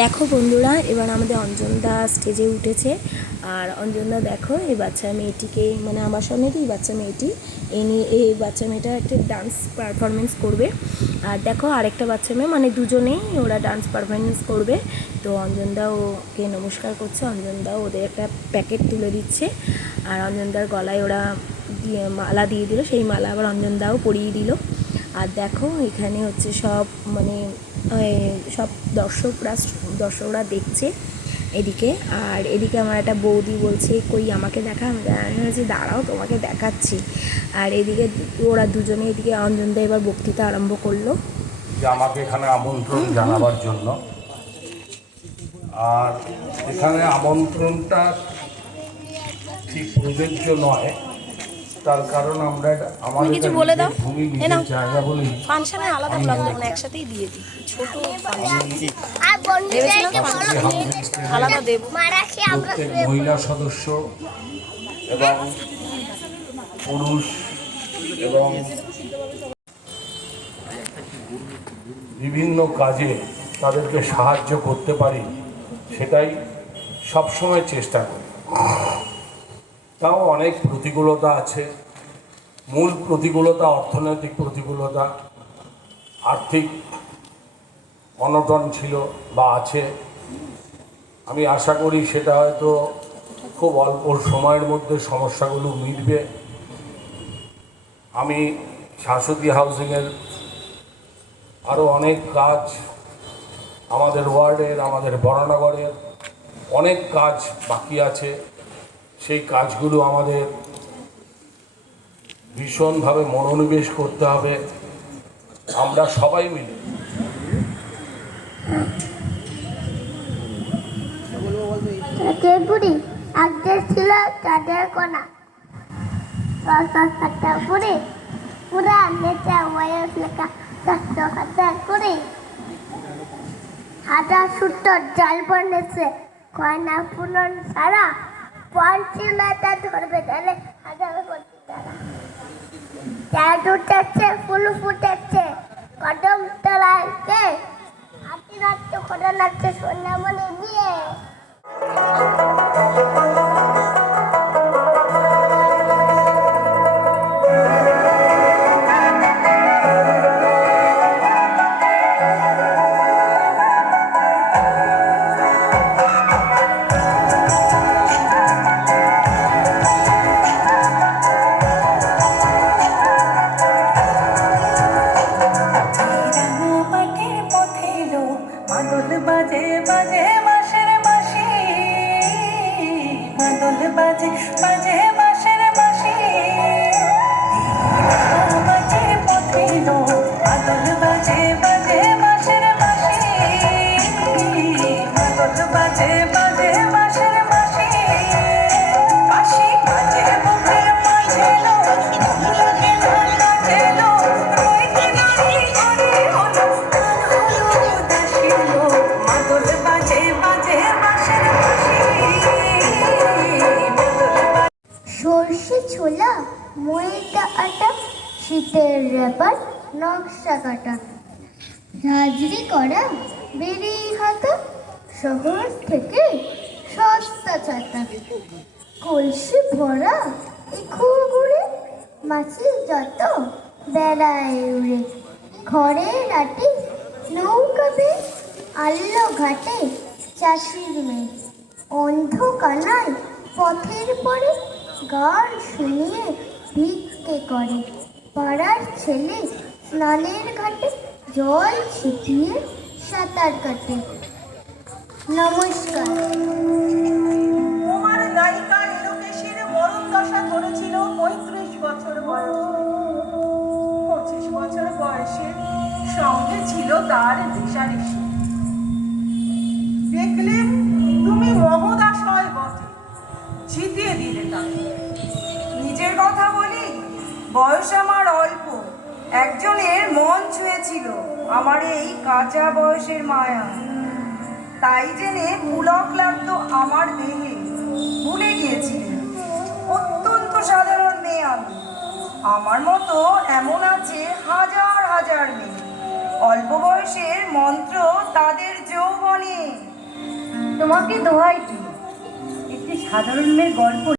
দেখো বন্ধুরা, এবার আমাদের অঞ্জনদা স্টেজে উঠেছে। আর অঞ্জনদা দেখো এই বাচ্চা মেয়েটিকে, মানে আমার সামনে এই বাচ্চা মেয়েটি এই বাচ্চা মেয়েটা একটা ডান্স পারফরমেন্স করবে। আর দেখো আরেকটা বাচ্চা মেয়ে, মানে দুজনেই ওরা ডান্স পারফরমেন্স করবে। তো অঞ্জনদা ওকে নমস্কার করছে, অঞ্জনদাও ওদের একটা প্যাকেট তুলে দিচ্ছে। আর অঞ্জনদার গলায় ওরা মালা দিয়ে দিল, সেই মালা আবার অঞ্জনদাও পরিয়ে দিল। আর দেখো এখানে হচ্ছে সব, মানে সব দর্শকরা দেখছে এদিকে। আর এদিকে আমার একটা বৌদি বলছে কই আমাকে দেখা, আমি হয়েছে দাঁড়াও তোমাকে দেখাচ্ছি। আর এদিকে ওরা দুজনে, এদিকে অঞ্জনদা এবার বক্তৃতা আরম্ভ করলো যে আমাকে এখানে আমন্ত্রণ জানাবার জন্য। আর এখানে আমন্ত্রণটা ঠিক প্রযোজ্য নয়, তার কারণ আমরা আমাদের ভূমি নিজের জায়গা বলি ফাংশনে আলাদা একসাথেই দিয়ে দিই, ছোট আলাদা দেব। প্রত্যেক মহিলা সদস্য এবং পুরুষ এবং বিভিন্ন কাজে তাদেরকে সাহায্য করতে পারি, সেটাই সবসময় চেষ্টা করি। তাও অনেক প্রতিকূলতা আছে। মূল প্রতিকূলতা অর্থনৈতিক প্রতিকূলতা, আর্থিক অনটন ছিল বা আছে। আমি আশা করি সেটা হয়তো খুব অল্প সময়ের মধ্যে সমস্যাগুলো মিটবে। আমি শাশ্বতী হাউজিংয়ের আরও অনেক কাজ, আমাদের ওয়ার্ডের, আমাদের বরানগরের অনেক কাজ বাকি আছে। সেই কাজগুলো আমাদের ভীষণভাবে মনোনিবেশ করতে হবে, আমরা সবাই মিলে। আগে ছিল চাঁদের কোনা, পুরি পুরা নেচে ওয়াইস লেখা 10,000 কুড়ি হাজার সূত্র জল বনেছে কয়না পুনন সারা পঞ্চিলাটা ধরবে তাহলে হাজার কোটি তারা। চাঁদ উঠেছে, ফুল ফুটেছে কদম তলায় কে, হাতি নাচছে, খোদা নাচছে, সোনামণি বিয়ে। সর্ষে ছোলা, মইটা আটা, শীতের রেপার, নকশা কাটা, ঝাঁঝরি করা, বেরি হাতা, শহর থেকে সস্তা ছাতা, কলসি ভরা ঘুরে, মাছি যত বেড়ায় উড়ে, ঘরের রাতে নৌকা বেশ, আল্লো ঘাটে চাষির মেয়ে, অন্ধ কানায় পথের পরে গান শুনিয়ে ভিক্ষে করে, পাড়ার ছেলে স্নানের ঘাটে জল ছিটিয়ে সাঁতার কাটে। নমস্কার। তোমার নায়িকা এলোকেশের মরণ দশা করেছিল 35 বছর বয়সে। 25 বছর বয়সে সঙ্গে ছিল তার রেশারেশি। দেখলেন তুমি মহোদয় বটে, জিতিয়ে দিলে তাকে। নিজের কথা বলি, বয়স আমার অল্প, একজনের মন ছুঁয়েছিল আমার এই কাঁচা বয়সের মায়া। তাই জেনে পুলক লাগতো আমার দেহে, ভুলে গিয়েছিলেন অত্যন্ত সাধারণ মেয়ে আমি। আমার মতো এমন আছে হাজার হাজার মেয়ে, অল্প বয়সের মন্ত্র তাদের যৌবনে তোমাকে দোহাই দিই, একটি সাধারণ মেয়ের গল্প